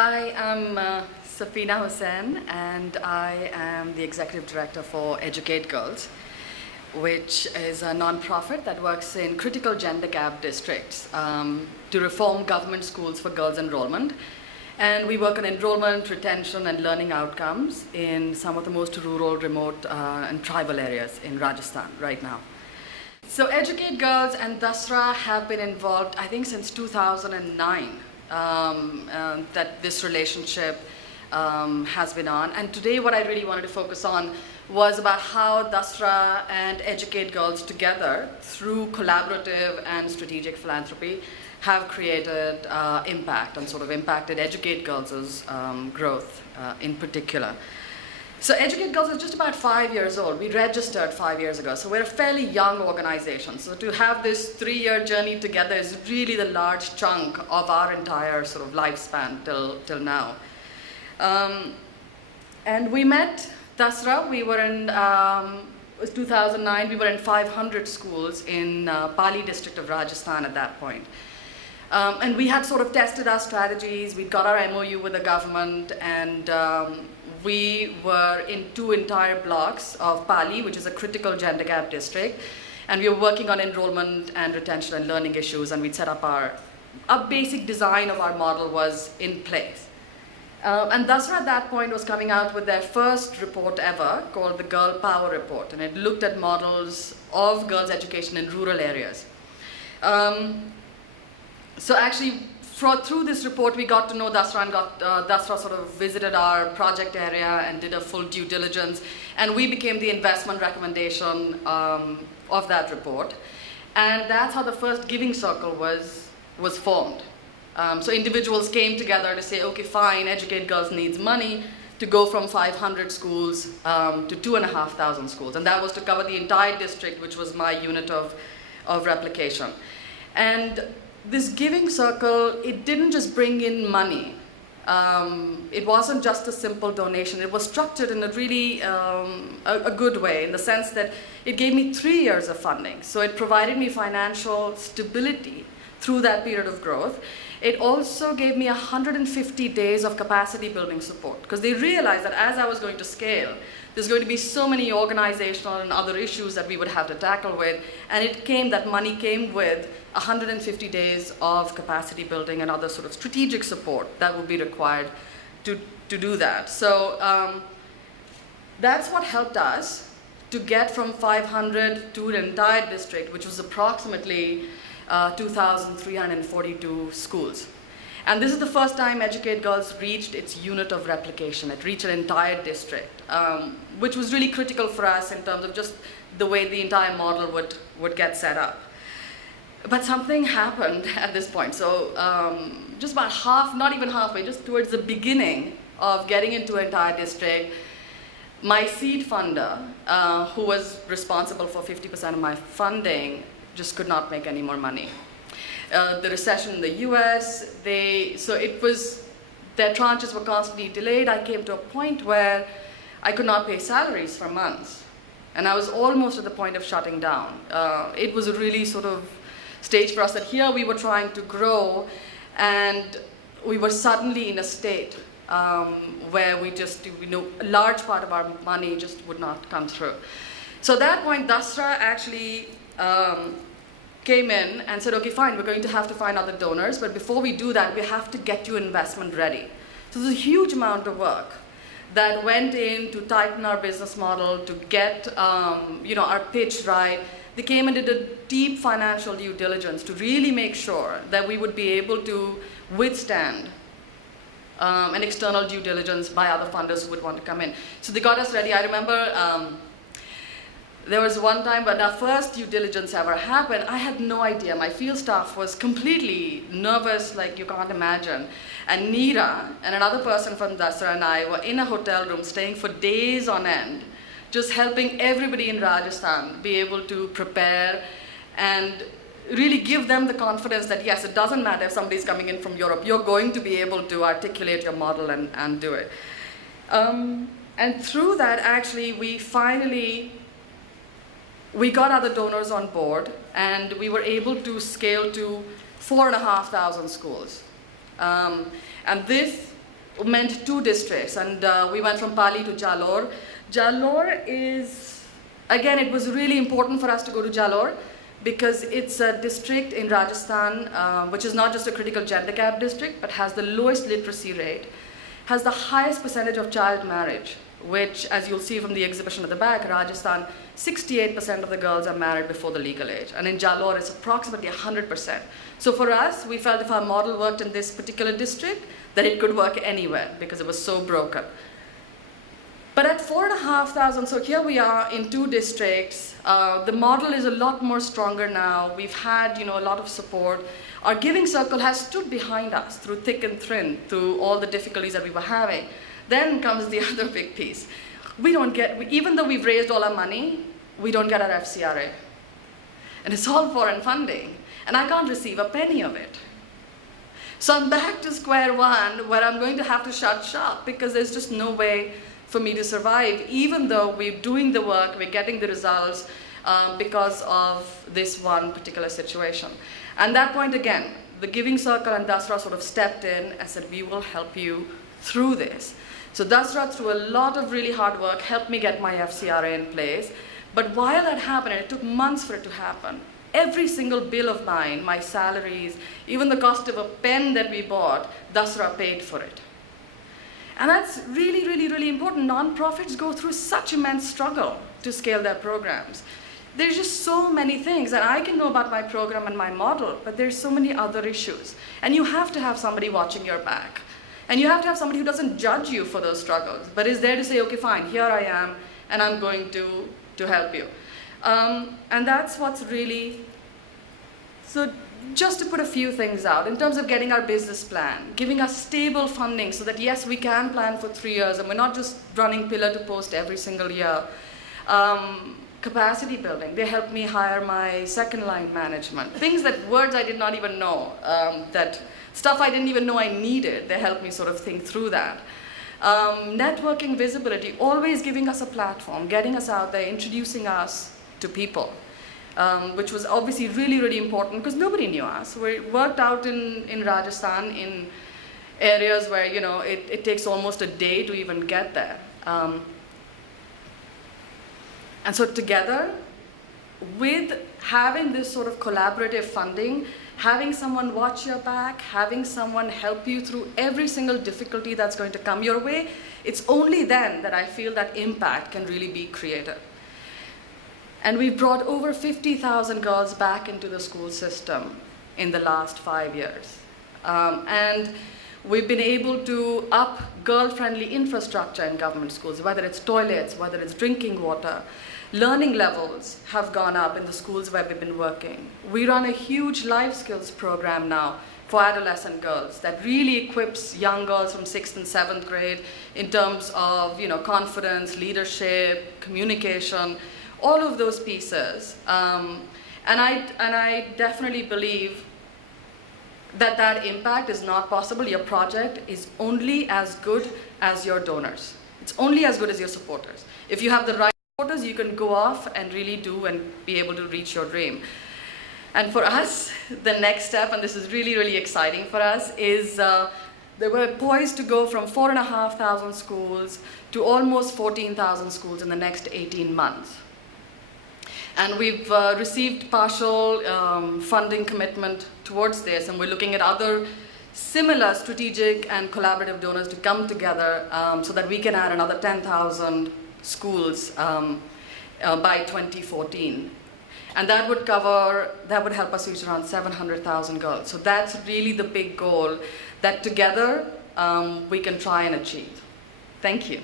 Hi, I'm Safeena Husain, and I am the Executive Director for Educate Girls, which is a non-profit that works in critical gender gap districts to reform government schools for girls' enrollment. And we work on enrollment, retention, and learning outcomes in some of the most rural, remote, and tribal areas in Rajasthan right now. So Educate Girls and Dasra have been involved, I think, since 2009. That this relationship has been on. And today what I really wanted to focus on was about how Dasra and Educate Girls together, through collaborative and strategic philanthropy, have created impact and sort of impacted Educate Girls' growth in particular. So Educate Girls is just about 5 years old. We registered 5 years ago, so we're a fairly young organization. So to have this 3-year journey together is really the large chunk of our entire sort of lifespan till now. And we met Dasra. We were in, it was 2009, we were in 500 schools in Pali district of Rajasthan at that point. And we had sort of tested our strategies. We'd got our MOU with the government, and we were in 2 entire blocks of Pali, which is a critical gender gap district, and we were working on enrollment and retention and learning issues, and we'd set up our basic design of our model was in place. And Dasra at that point was coming out with their first report ever called the Girl Power Report, and it looked at models of girls' education in rural areas. So actually, through this report, we got to know Dasra, and Dasra sort of visited our project area and did a full due diligence, and we became the investment recommendation of that report. And that's how the first giving circle was formed. So individuals came together to say, okay, fine, Educate Girls needs money to go from 500 schools to 2,500 schools, and that was to cover the entire district, which was my unit of replication. And this giving circle, it didn't just bring in money. It wasn't just a simple donation. It was structured in a really a good way, in the sense that it gave me 3 years of funding. So it provided me financial stability through that period of growth. It also gave me 150 days of capacity building support, because they realized that as I was going to scale, there's going to be so many organizational and other issues that we would have to tackle with, and that money came with 150 days of capacity building and other sort of strategic support that would be required to do that. So that's what helped us to get from 500 to an entire district, which was approximately 2,342 schools. And this is the first time Educate Girls reached its unit of replication. It reached an entire district, which was really critical for us in terms of just the way the entire model would get set up. But something happened at this point. So just about not even halfway, just towards the beginning of getting into an entire district, my seed funder, who was responsible for 50% of my funding, just could not make any more money. The recession in the US, their tranches were constantly delayed. I came to a point where I could not pay salaries for months. And I was almost at the point of shutting down. It was a really sort of stage for us that here we were trying to grow, and we were suddenly in a state where a large part of our money just would not come through. So at that point, Dasra actually came in and said, okay, fine, we're going to have to find other donors, but before we do that, we have to get you investment ready. So there's a huge amount of work that went in to tighten our business model, to get our pitch right. They came and did a deep financial due diligence to really make sure that we would be able to withstand an external due diligence by other funders who would want to come in. So they got us ready. I remember there was one time when our first due diligence ever happened, I had no idea. My field staff was completely nervous, like you can't imagine. And Neera and another person from Dasra and I were in a hotel room staying for days on end, just helping everybody in Rajasthan be able to prepare and really give them the confidence that, yes, it doesn't matter if somebody's coming in from Europe, you're going to be able to articulate your model and do it. And through that, actually, we got other donors on board, and we were able to scale to 4,500 schools. And this meant 2 districts, and we went from Pali to Jalore. Jalore is, again, it was really important for us to go to Jalore because it's a district in Rajasthan which is not just a critical gender gap district, but has the lowest literacy rate, has the highest percentage of child marriage, which, as you'll see from the exhibition at the back, Rajasthan, 68% of the girls are married before the legal age. And in Jalore, it's approximately 100%. So for us, we felt if our model worked in this particular district, that it could work anywhere because it was so broken. But at 4,500, so here we are in 2 districts. The model is a lot more stronger now. We've had, a lot of support. Our giving circle has stood behind us through thick and thin, through all the difficulties that we were having. Then comes the other big piece. We don't get, even though we've raised all our money, we don't get our FCRA. And it's all foreign funding. And I can't receive a penny of it. So I'm back to square one, where I'm going to have to shut shop because there's just no way for me to survive, even though we're doing the work, we're getting the results because of this one particular situation. And that point again, the Giving Circle and Dasra sort of stepped in and said, we will help you through this. So Dasra, through a lot of really hard work, helped me get my FCRA in place. But while that happened, and it took months for it to happen, every single bill of mine, my salaries, even the cost of a pen that we bought, Dasra paid for it. And that's really, really, really important. Nonprofits go through such immense struggle to scale their programs. There's just so many things, and I can know about my program and my model, but there's so many other issues. And you have to have somebody watching your back. And you have to have somebody who doesn't judge you for those struggles, but is there to say, okay, fine, here I am, and I'm going to help you. And that's what's really, so just to put a few things out, in terms of getting our business plan, giving us stable funding so that yes, we can plan for 3 years and we're not just running pillar to post every single year. Capacity building, they helped me hire my second line management. Things that, words I did not even know, that stuff I didn't even know I needed, they helped me sort of think through that. Networking, visibility, always giving us a platform, getting us out there, introducing us to people. Which was obviously really, really important because nobody knew us. We worked out in Rajasthan in areas where, it takes almost a day to even get there. And so together, with having this sort of collaborative funding, having someone watch your back, having someone help you through every single difficulty that's going to come your way, it's only then that I feel that impact can really be created. And we've brought over 50,000 girls back into the school system in the last 5 years. And we've been able to up girl-friendly infrastructure in government schools, whether it's toilets, whether it's drinking water. Learning levels have gone up in the schools where we've been working. We run a huge life skills program now for adolescent girls that really equips young girls from 6th and 7th grade in terms of confidence, leadership, communication, all of those pieces. And I definitely believe that impact is not possible. Your project is only as good as your donors. It's only as good as your supporters. If you have the right supporters, you can go off and really do and be able to reach your dream. And for us, the next step, and this is really, really exciting for us, is they were poised to go from 4,500 schools to almost 14,000 schools in the next 18 months. And we've received partial funding commitment towards this, and we're looking at other similar strategic and collaborative donors to come together so that we can add another 10,000 schools by 2014. And that would help us reach around 700,000 girls. So that's really the big goal that together we can try and achieve. Thank you.